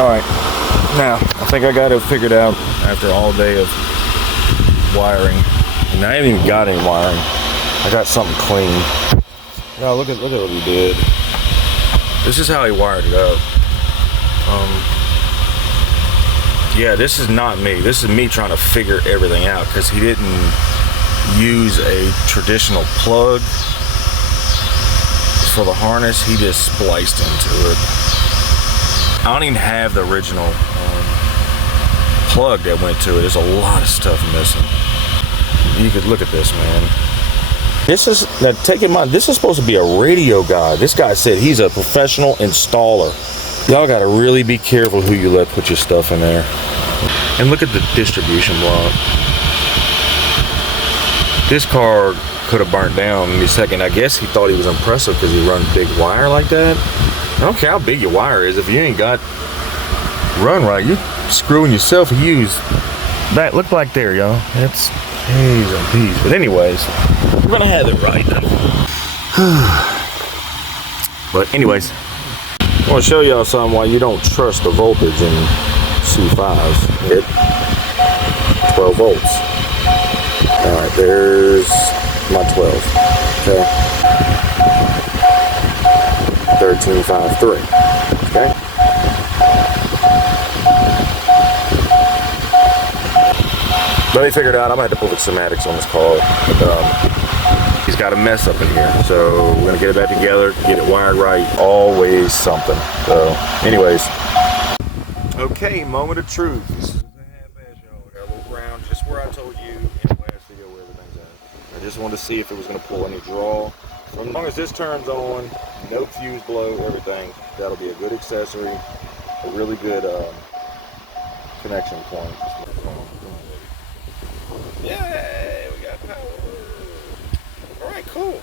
Alright, now I think I got it figured out after all day of wiring. And I haven't even got any wiring. I got something clean. Now look at what he did. This is how he wired it up. Yeah, this is not me. This is me trying to figure everything out because he didn't use a traditional plug for the harness. He just spliced into it. I don't even have the original plug that went to it. There's a lot of stuff missing. You could look at this, man. This is, now take in mind, this is supposed to be a radio guy. This guy said he's a professional installer. Y'all gotta really be careful who you let put your stuff in there. And look at the distribution block. This car could have burnt down in a second. I guess he thought he was impressive because he run big wire like that. I don't care how big your wire is. If you ain't got run right, you're screwing yourself. Use that. Look like there, y'all. That's P's and P's. But anyways, we're gonna have it right though. But anyways, I want to show y'all something why you don't trust the voltage in C5s. Hit 12 volts. All right, there's my 12. Okay. 1353. Okay. Let me figure it out. I'm gonna have to pull the schematics on this car. But, he's got a mess up in here, so we're gonna get it back together, get it wired right. Always something. So, anyways. Okay, moment of truth. This is the half-ass, y'all. Got a little round, just where I told you in the last video where everything's at. I just wanted to see if it was gonna pull any draw. So as long as this turns on, no fuse blow, everything, that'll be a good accessory, a really good connection point. Yay, we got power. All right, cool.